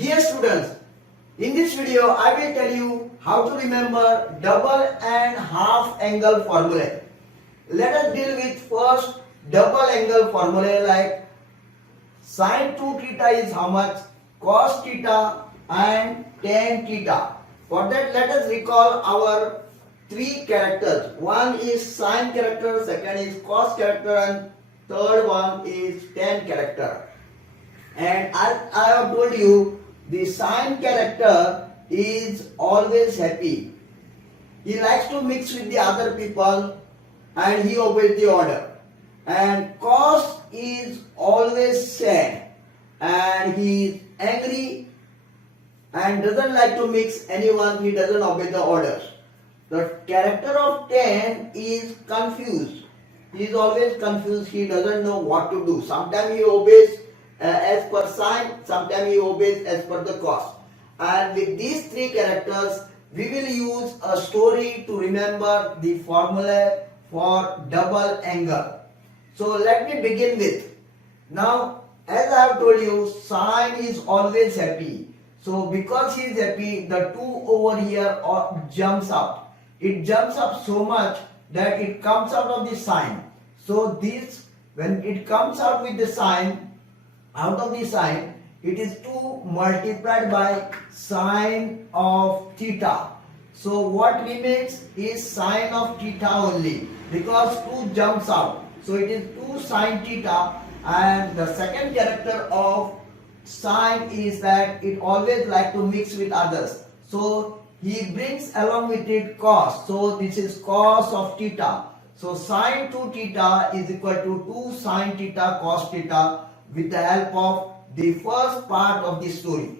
Dear students, in this video I will tell you how to remember double and half angle formulae. Let us deal with first double angle formulae like sin 2 theta is how much, cos theta and tan theta. For that let us recall our three characters. One is sin character, second is cos character and third one is tan character. And as I have told you, the sin character is always happy. He likes to mix with the other people and he obeys the order. And cos is always sad and he is angry and doesn't like to mix anyone, he doesn't obey the orders. The character of tan is confused. He is always confused, he doesn't know what to do. Sometimes he obeys as per sin, sometimes he obeys as per the cos. And with these three characters, we will use a story to remember the formula for double angle. So let me begin with. Now, as I have told you, sin is always happy. So because he is happy, the 2 over here jumps up. It jumps up so much that it comes out of the sign. So this, when it comes out with the sign, out of the sign, it is 2 multiplied by sine of theta. So what remains is sine of theta only, because 2 jumps out. So it is 2 sine theta, and the second character of sine is that it always like to mix with others. So he brings along with it cos. So this is cos of theta. So sine 2 theta is equal to 2 sine theta cos theta with the help of the first part of the story.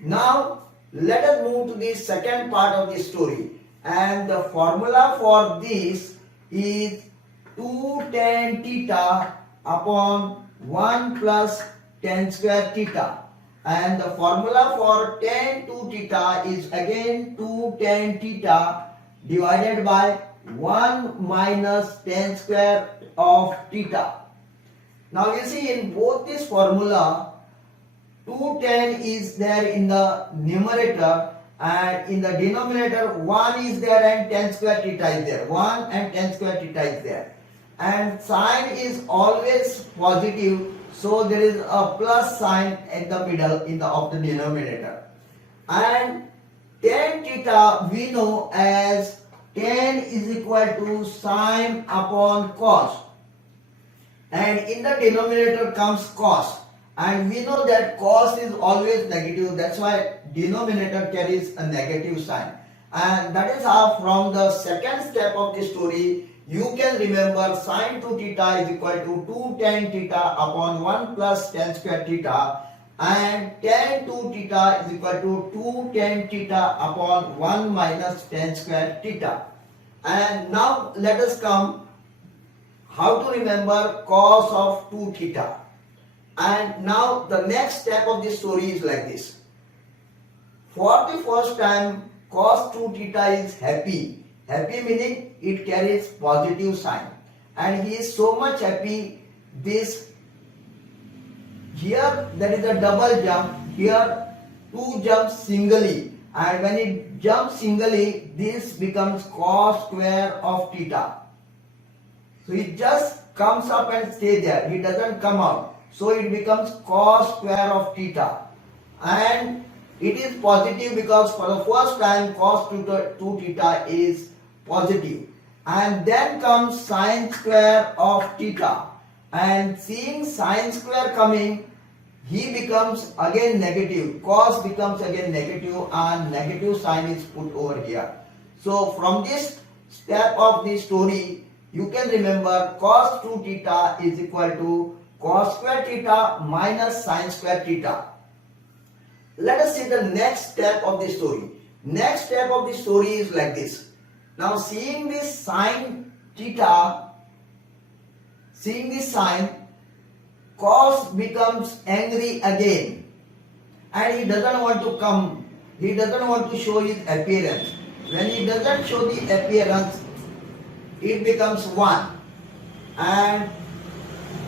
Now let us move to the second part of the story, and the formula for this is 2 tan theta upon 1 plus tan square theta, and the formula for tan 2 theta is again 2 tan theta divided by 1 minus tan square of theta. Now you see, in both this formula, 2 tan is there in the numerator, and in the denominator 1 is there and tan square theta is there. 1 and tan square theta is there. And sign is always positive, so there is a plus sign in the middle of the denominator. And tan theta we know as tan is equal to sine upon cos. And in the denominator comes cos, and we know that cos is always negative, that's why denominator carries a negative sign. And that is how from the second step of the story you can remember sin 2 theta is equal to 2 tan theta upon 1 plus tan square theta, and tan 2 theta is equal to 2 tan theta upon 1 minus tan square theta. And now let us come how to remember cos of 2 theta. And now the next step of the story is like this. For the first time, cos 2 theta is happy. Happy meaning it carries positive sign. And he is so much happy, this here there is a double jump, here 2 jumps singly. And when it jumps singly, this becomes cos square of theta. So it just comes up and stays there, it doesn't come out. So it becomes cos square of theta. And it is positive because for the first time cos 2 theta is positive. And then comes sine square of theta. And seeing sine square coming, he becomes again negative. Cos becomes again negative and negative sign is put over here. So from this step of the story, you can remember cos 2 theta is equal to cos square theta minus sine square theta. Let us see the next step of the story. Next step of the story is like this. Now seeing this sine theta, seeing this sign, cos becomes angry again. And he doesn't want to come, he doesn't want to show his appearance. When he doesn't show the appearance, it becomes 1, and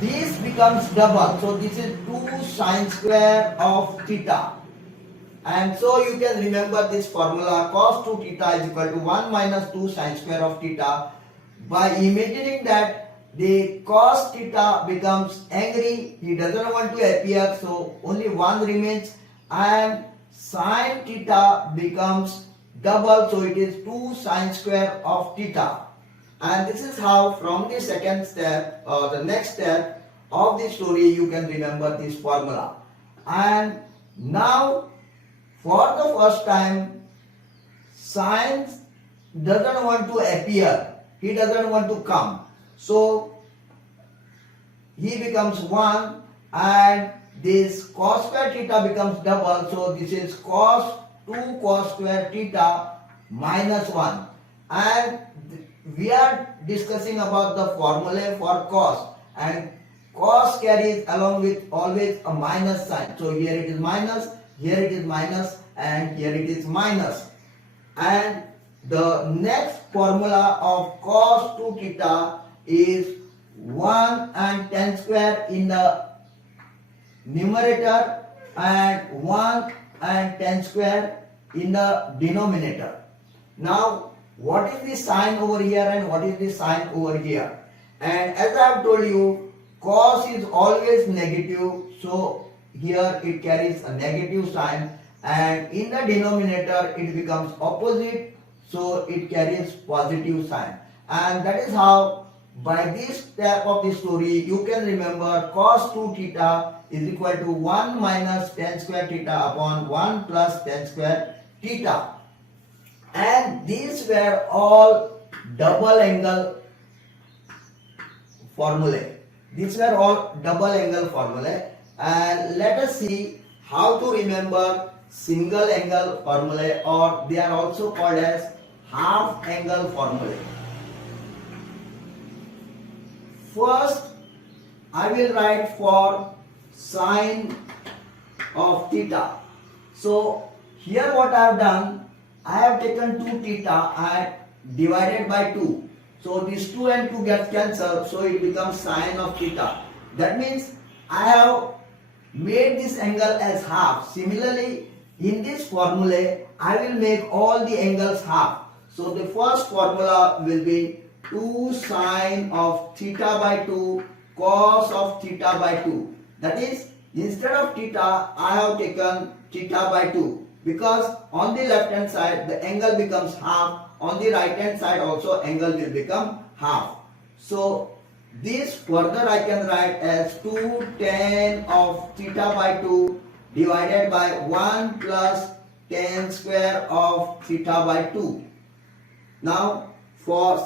this becomes double. So this is 2 sine square of theta. And so you can remember this formula, cos 2 theta is equal to 1 minus 2 sine square of theta, by imagining that the cos theta becomes angry, he doesn't want to appear, so only 1 remains, and sine theta becomes double, so it is 2 sine square of theta. And this is how from the second step or the next step of the story you can remember this formula. And now for the first time sine doesn't want to appear, he doesn't want to come, so he becomes 1 and this cos square theta becomes double, so this is cos 2 cos square theta minus 1. And we are discussing about the formulae for cos, and cos carries along with always a minus sign, so here it is minus, here it is minus, and here it is minus. And the next formula of cos 2 theta is 1 and tan square in the numerator and 1 and tan square in the denominator. Now what is the sign over here and what is the sign over here? And as I have told you, cos is always negative, so here it carries a negative sign, and in the denominator it becomes opposite, so it carries positive sign. And that is how by this step of the story you can remember cos 2 theta is equal to 1 minus tan square theta upon 1 plus tan square theta. And these were all double angle formulae. These were all double angle formulae. And let us see how to remember single angle formulae, or they are also called as half angle formulae. First, I will write for sine of theta. So here what I have done, I have taken 2 theta and divided by 2. So this 2 and 2 gets cancelled, so it becomes sine of theta. That means I have made this angle as half. Similarly, in this formula, I will make all the angles half. So the first formula will be 2 sine of theta by 2 cos of theta by 2. That is, instead of theta, I have taken theta by 2. Because on the left hand side the angle becomes half, on the right hand side also angle will become half. So this further I can write as 2 tan of theta by 2 divided by 1 plus tan square of theta by 2. Now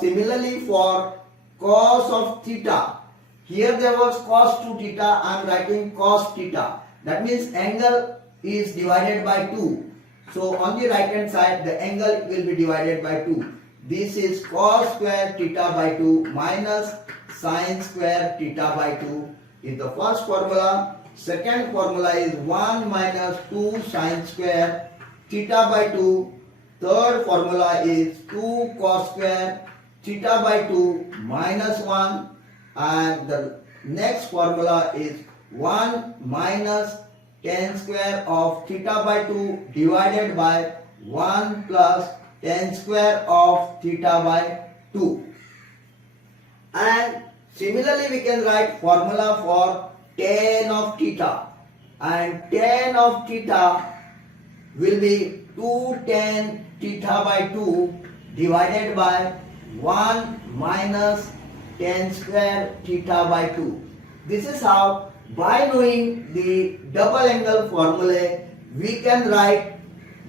similarly for cos of theta, here there was cos 2 theta, I am writing cos theta. That means angle is divided by 2. So on the right hand side the angle will be divided by 2. This is cos square theta by 2 minus sin square theta by 2 is the first formula. Second formula is 1 minus 2 sin square theta by 2. Third formula is 2 cos square theta by 2 minus 1. And the next formula is 1 minus tan square of theta by 2 divided by 1 plus tan square of theta by 2. And similarly we can write formula for tan of theta, and tan of theta will be 2 tan theta by 2 divided by 1 minus tan square theta by 2. This is how, by knowing the double angle formulae, we can write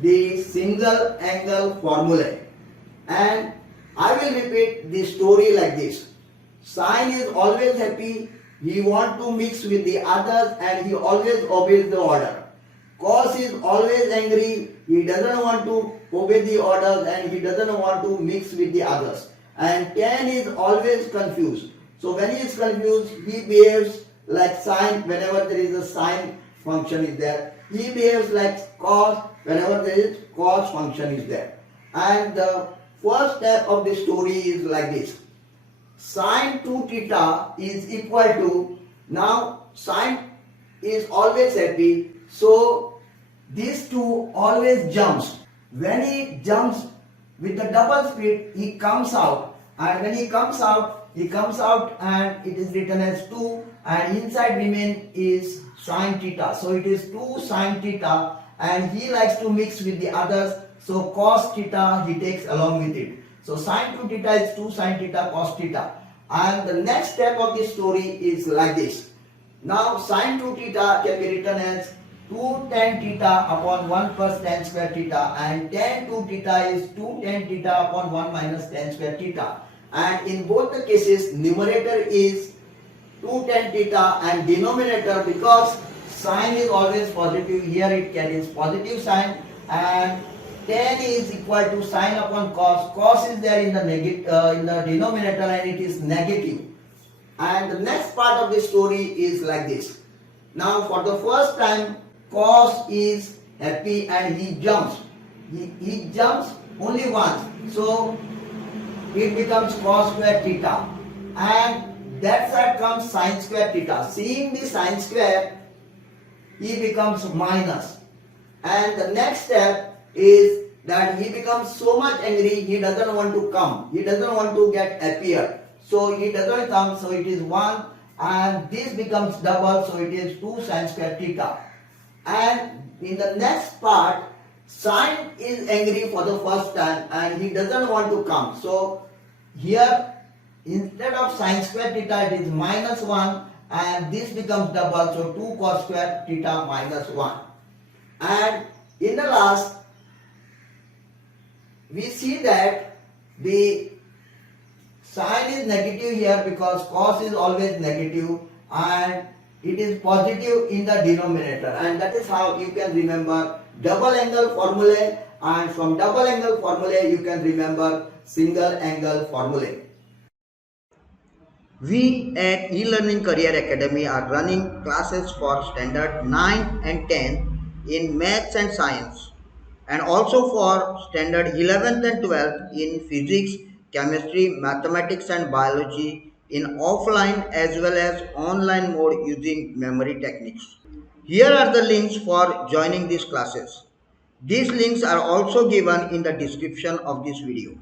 the single angle formulae. And I will repeat the story like this. Sine is always happy, he wants to mix with the others and he always obeys the order. Cos is always angry, he doesn't want to obey the orders and he doesn't want to mix with the others. And tan is always confused. So when he is confused, he behaves like sine whenever there is a sine function is there. He behaves like cos whenever there is cos function is there. And the first step of the story is like this. Sine 2 theta is equal to, now sine is always happy, so these two always jumps. When he jumps with the double speed, he comes out, and when he comes out and it is written as 2, and inside remain is sine theta. So it is 2 sine theta, and he likes to mix with the others, so cos theta he takes along with it. So sine 2 theta is 2 sine theta cos theta. And the next step of the story is like this. Now sine 2 theta can be written as 2 tan theta upon 1 plus tan square theta, and tan 2 theta is 2 tan theta upon 1 minus tan square theta. And in both the cases, numerator is 2 tan theta, and denominator, because sine is always positive, here it carries positive sign, and tan is equal to sine upon cos. Cos is there in the denominator, and it is negative. And the next part of the story is like this. Now for the first time, cos is happy and he jumps. He jumps only once. So it becomes cos square theta. And that side comes sine square theta. Seeing the sine square, he becomes minus. And the next step is that he becomes so much angry, he doesn't want to come. He doesn't want to get appear. So he doesn't come, so it is 1, and this becomes double, so it is 2 sine square theta. And in the next part, sine is angry for the first time and he doesn't want to come. So here, instead of sine square theta, it is minus 1, and this becomes double, so 2 cos square theta minus 1. And in the last, we see that the sine is negative here because cos is always negative, and it is positive in the denominator, and that is how you can remember double angle formulae, and from double angle formulae you can remember single angle formulae. We at E-Learning Career Academy are running classes for standard 9 and 10 in maths and science, and also for standard 11th and 12th in physics, chemistry, mathematics and biology in offline as well as online mode using memory techniques. Here are the links for joining these classes. These links are also given in the description of this video.